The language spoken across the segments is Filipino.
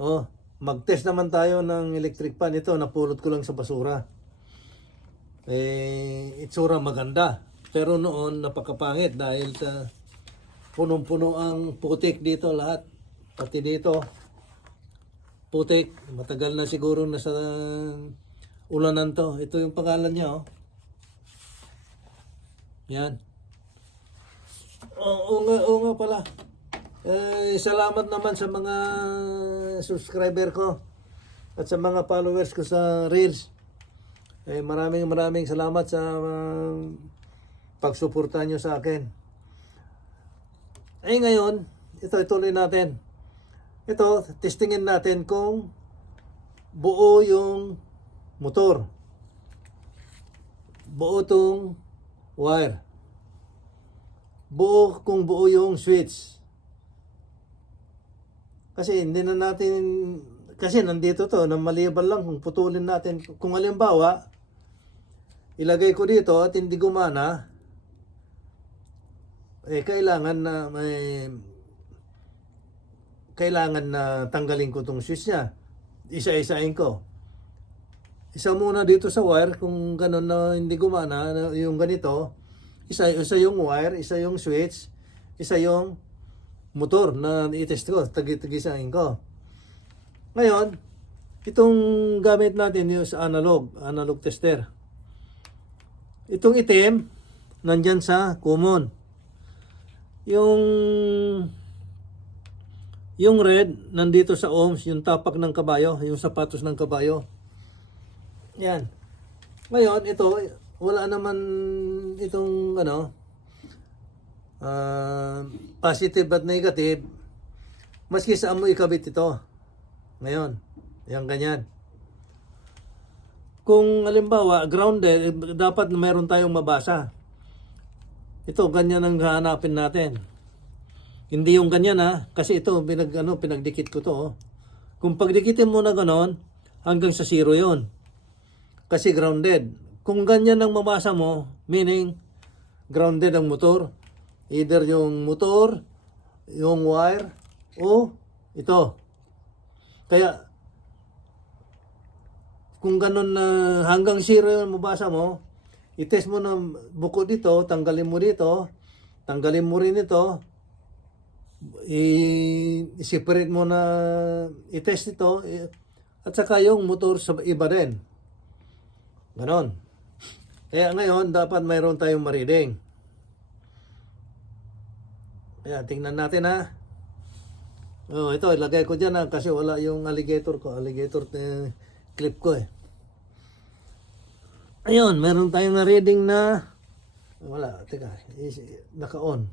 Oh, mag-test naman tayo ng electric fan. Ito, napulot ko lang sa basura. Itsura maganda. Pero noon, napakapangit dahil sa punong-puno ang putik dito lahat. Pati dito, putik. Matagal na siguro nasa ulanan to. Ito yung pangalan niya, oh. Yan. Oo nga pala. Salamat naman sa mga subscriber ko at sa mga followers ko sa Reels. Maraming salamat sa pagsuporta nyo sa akin. Ngayon, ito ituloy natin. Ito, testingin natin kung buo yung motor. Buo tong wire. Kung buo yung switch. Kasi hindi na natin, kasi nandito to, na maliban lang kung putulin natin. Kung halimbawa, ilagay ko dito at hindi gumana, kailangan na tanggalin ko tong switch niya. Isa-isain ko. Isa muna dito sa wire, kung gano'n na hindi gumana, yung ganito, isa yung wire, isa yung switch, isa yung motor na i-test ko, tagi-tagisain ko. Ngayon, itong gamit natin yung sa analog tester. Itong itim, nandyan sa common. Yung red, nandito sa ohms, yung tapak ng kabayo, yung sapatos ng kabayo. Yan. Ngayon, ito, wala naman itong positive at negative. Maski saan mo ikabit ito. Ngayon, yan ganyan. Kung halimbawa, grounded, dapat mayroon tayong mabasa. Ito, ganyan ang hahanapin natin. Hindi yung ganyan kasi ito, pinagdikit ko to. Kung pagdikitin mo na ganon, hanggang sa 0 yon. Kasi grounded. Kung ganyan ang mabasa mo, meaning grounded ang motor. Either yung motor, yung wire, o ito. Kaya, kung ganon na hanggang 0 yung mabasa mo, i-test mo na buko dito, tanggalin mo dito, tanggalin mo rin ito, i-separate mo na i-test ito, at saka yung motor sa iba din. Ganon. Kaya ngayon, dapat mayroon tayong ma-reading. Kaya tingnan natin ito, ilagay ko dyan kasi wala yung alligator clip ko Ayun, meron tayong na-reading na wala, teka, naka-on.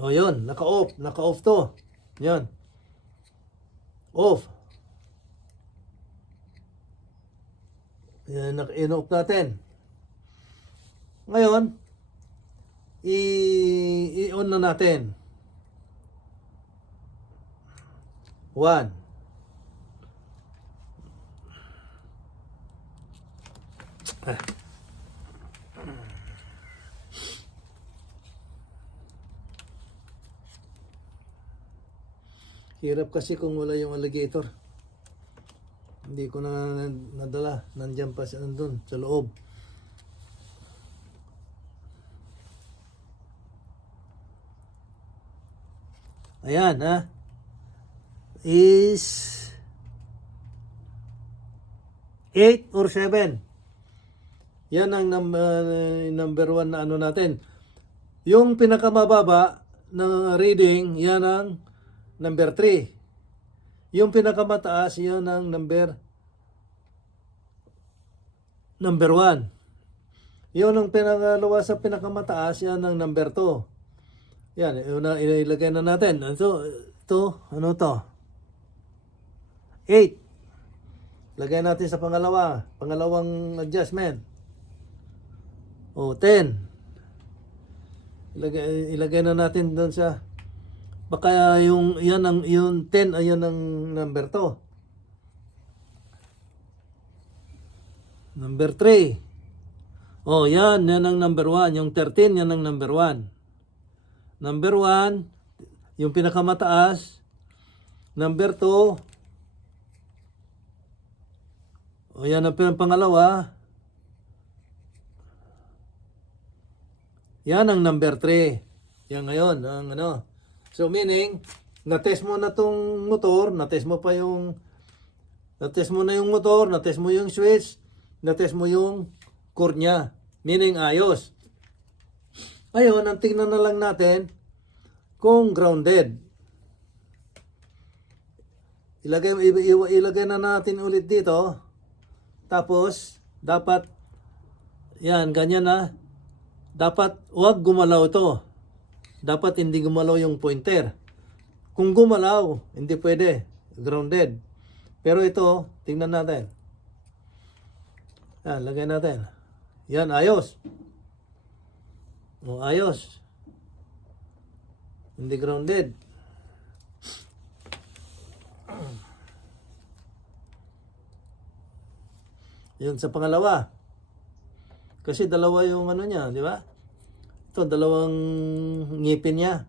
Yun, naka-off to. Yan. Off. Yan, in-off natin. Ngayon, i-on na natin. 1. Hirap kasi kung wala yung alligator. Hindi ko na nadala. Nandiyan pa siya nandun sa loob. Ayan is 8 or 7. Yan ang number 1 na natin. Yung pinakamababa na reading, yan ang number 3. Yung pinakamataas, yan ang number 1. Yun ang pinakalawa sa pinakamataas, yan ang number 2. Yan, ilagay na natin. Ito, ano to? 8. Lagay natin sa pangalawang adjustment. 10. Ilagay na natin doon sa baka yung 10 ayan ang number 2. Number 3. Yan ang number 1. Yung 13 yan ang number 1. Number 1, yung pinakamataas. Number 2, o yan ang pangalawa. Yan ang number 3. Yan ngayon, ang ano. So meaning, na-test mo na tong motor, na-test mo na yung motor, na-test mo yung switch, na-test mo yung core niya. Meaning, ayos. Ngayon, ang tingnan na lang natin kung grounded. Ilagay na natin ulit dito. Tapos, dapat, yan, ganyan na. Dapat, huwag gumalaw ito. Dapat hindi gumalaw yung pointer. Kung gumalaw, hindi pwede. Grounded. Pero ito, tingnan natin. Yan, lagay natin. Yan, ayos. O, ayos. Hindi grounded. Yun sa pangalawa. Kasi dalawa yung ano niya, di ba? Ito, dalawang ngipin niya.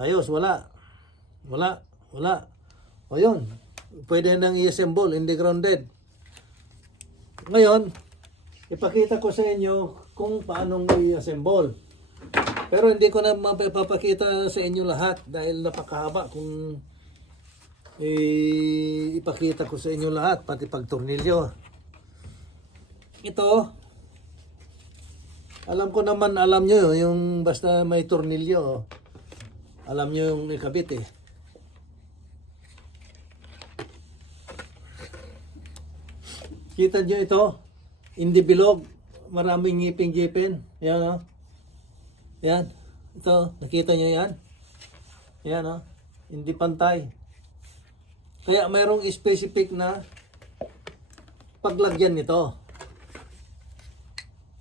Ayos, wala. O yun, pwede nang i-assemble, hindi grounded. Ngayon, ipakita ko sa inyo kung paano i-assemble. Pero hindi ko na mapapakita sa inyo lahat dahil napakahaba kung ipakita ko sa inyo lahat, pati pagtornilyo. Ito, alam ko naman, alam nyo yung basta may tornilyo, alam nyo yung ikabit eh. Kita nyo ito, hindi bilog, maraming ngipin-ngipin. Yan o. Yan, ito, nakita nyo yan? Yan o, hindi pantay. Kaya mayroong specific na paglagyan nito.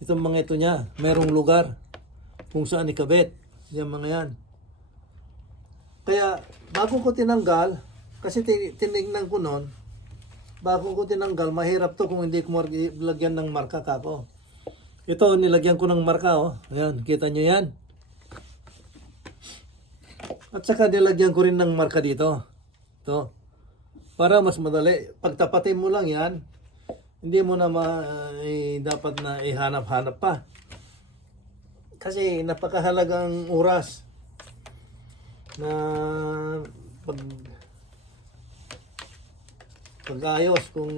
Itong mga ito niya, mayroong lugar kung saan ikabit. Yan mga yan. Kaya bago ko tinanggal, kasi tinignan ko noon, bago ko tinanggal, mahirap to kung hindi ko lagyan ng marka kako. Ito, nilagyan ko ng marka oh. Ayan, kita nyo yan. At saka nilagyan ko rin ng marka dito. Ito. Para mas madali. Pagtapatin mo lang yan, hindi mo na dapat na ihanap-hanap pa. Kasi napakahalagang oras na pag-ayos. Kung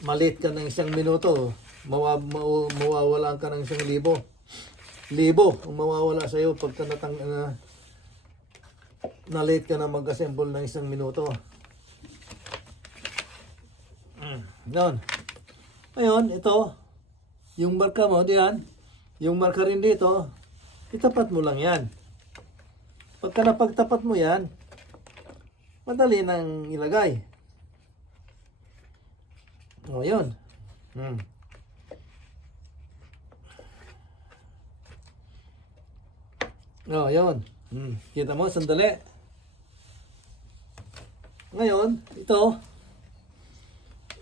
malit ka ng 1 minuto, mawawalan ka ng 1,000. Libo ang mawawala sa'yo pagka na-late ka na mag-assemble ng 1 minuto. Noon. Ngayon, ito, yung marka mo, diyan, yung marka rin dito, itapat mo lang yan. Pagka napagtapat mo yan, madali nang ilagay. O, yun. O, yun. Kita mo, sandali. Ngayon, ito,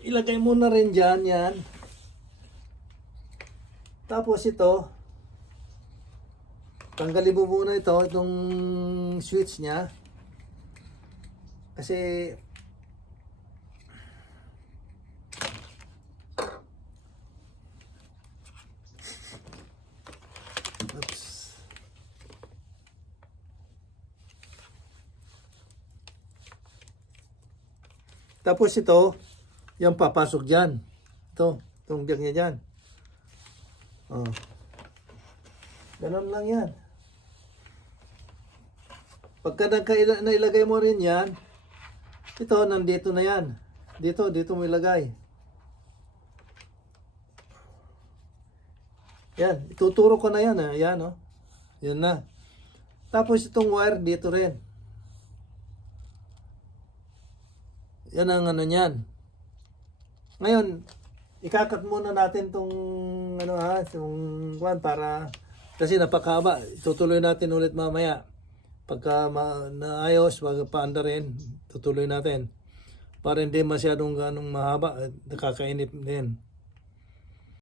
ilagay mo na rin dyan, yan. Tapos ito, tanggalin mo muna ito, itong switch niya. Kasi, oops. Tapos ito, yung papasok dyan. Ito, itong jack niya dyan. Oh. Ganun lang yan. Pagka nailagay mo rin yan, ito, nandito na yan. Dito mo ilagay. Yan, ituturo ko na yan. Yan, oh. Yan na. Tapos itong wire dito rin. Yan ang ano niyan. Ngayon, ikakat muna natin tong yung para kasi napakahaba. Tutuloy natin ulit mamaya. Pagka naayos, wag paanda rin, tutuloy natin. Para hindi masyadong ganong mahaba, nakakainip din.